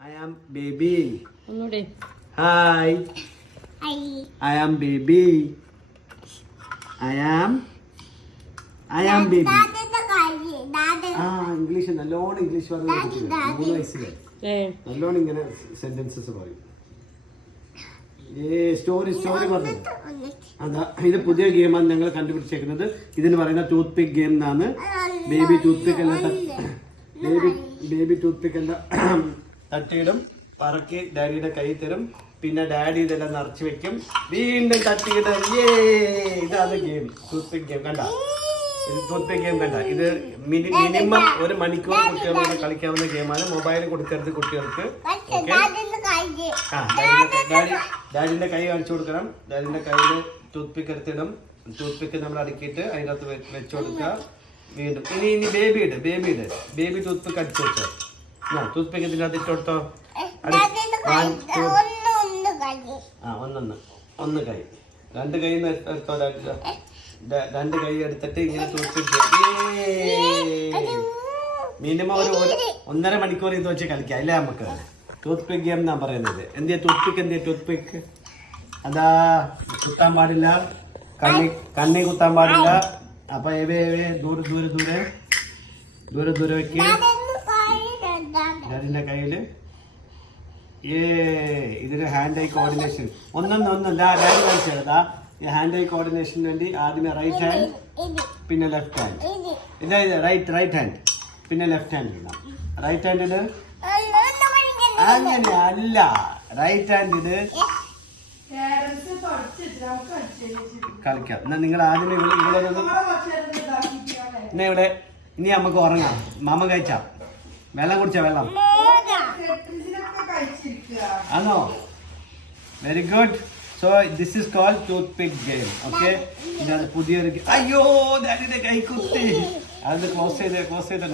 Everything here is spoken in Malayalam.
I am baby. ഒന്നുകൂടി. Hi. I am baby. I am baby. English നല്ലോണം ഇംഗ്ലീഷ് പറഞ്ഞു 3 വയസ്സിൽ നല്ലോണം ഇങ്ങനെ സെന്റൻസസ് പറയും. സ്റ്റോറി പറഞ്ഞു. അതാ ഇത് പുതിയ ഗെയിമാണ് ഞങ്ങൾ കണ്ടുപിടിച്ചേക്കുന്നത്. ഇതിന് പറയുന്ന ടൂത്ത് പിക്ക് ഗെയിം എന്നാണ്. ബേബി ടൂത്ത് പിക്ക് എല്ലാം ബേബി ടൂത്ത് പിക്ക് എല്ലാം തട്ടിയിടും, പറക്കി ഡാഡിയുടെ കൈ തരും, പിന്നെ ഡാഡി ഇതെല്ലാം നിറച്ച് വെക്കും, വീണ്ടും തട്ടിയിടും. ഇതാണ് ഗെയിം, ടൂത്ത് പിക്ക് ഗെയിം. കണ്ട ഇത് ടൂത്ത് പിക്ക് ഗെയിം കണ്ട. ഇത് മിനിമം 1 മണിക്കൂർ കുട്ടികളോട് കളിക്കാവുന്ന ഗെയിമാണ്. മൊബൈൽ കൊടുക്കരുത് കുട്ടികൾക്ക്. ഡാഡിന്റെ കൈ കാണിച്ചു കൊടുക്കണം. ഡാഡിന്റെ കയ്യിൽ ടൂത്ത് പിക്ക് എടുത്തിടും. ടൂത്ത് പിക്ക് നമ്മൾ അടുക്കിയിട്ട് അതിൻ്റെ അകത്ത് വെച്ചു കൊടുക്കുക. വീണ്ടും ഇനി ബേബി ടൂത്ത് പിക്ക് അടിച്ചു വെച്ചോ. ടൂത്ത് പിക്ക് ഇതിൻ്റെ അകത്ത് ഇട്ട് കൊടുത്തോ. ഒന്ന് കൈ 2 കൈ എടുത്തോ. 2 കൈ എടുത്തിട്ട് ഇങ്ങനെ ടൂത്ത് പിക്ക് മിനിമം ഒരു 1.5 മണിക്കൂർ ഇത് വെച്ച് കളിക്കാം. അല്ലേ നമുക്ക് ടൂത്ത് പിക്ക് ഗെയിം എന്നാ പറയുന്നത്. എന്തിയാ ടൂത്ത് പിക്ക് അതാ കുത്താൻ പാടില്ല, കണ്ണി കുത്താൻ പാടില്ല. അപ്പൊ ദൂരെ വെക്ക്. ഡാഡിന്റെ കയ്യില് ഇതിന് ഹാൻഡ് ഐ കോർഡിനേഷൻ ഒന്നല്ല. ഡാഡി കളിച്ചതാ ഈ ഹാൻഡ് ഐ കോർഡിനേഷന് വേണ്ടി ആദ്യമേ റൈറ്റ് ഹാൻഡ്, പിന്നെ ലെഫ്റ്റ് ഹാൻഡ്. ഇത് റൈറ്റ് ഹാൻഡ്, പിന്നെ ലെഫ്റ്റ് ഹാൻഡ് ഇടാം. റൈറ്റ് ഹാൻഡില് അങ്ങനെ അല്ല, റൈറ്റ് ഹാൻഡില് കളിക്കാം. എന്നാ നിങ്ങൾ ആദ്യമേ ഇവിടെ ഇനി നമുക്ക് ഉറങ്ങാം. മാമ കഴിച്ചാ വെള്ളം കുടിച്ചാ വെള്ളം ആണോ? Very good. So this is cold toothpick game. Okay, ഇതാണ് പുതിയൊരു. അയ്യോ ഡാഡിയുടെ കൈ കുത്തി. അത് ക്ലോസ് ചെയ്ത്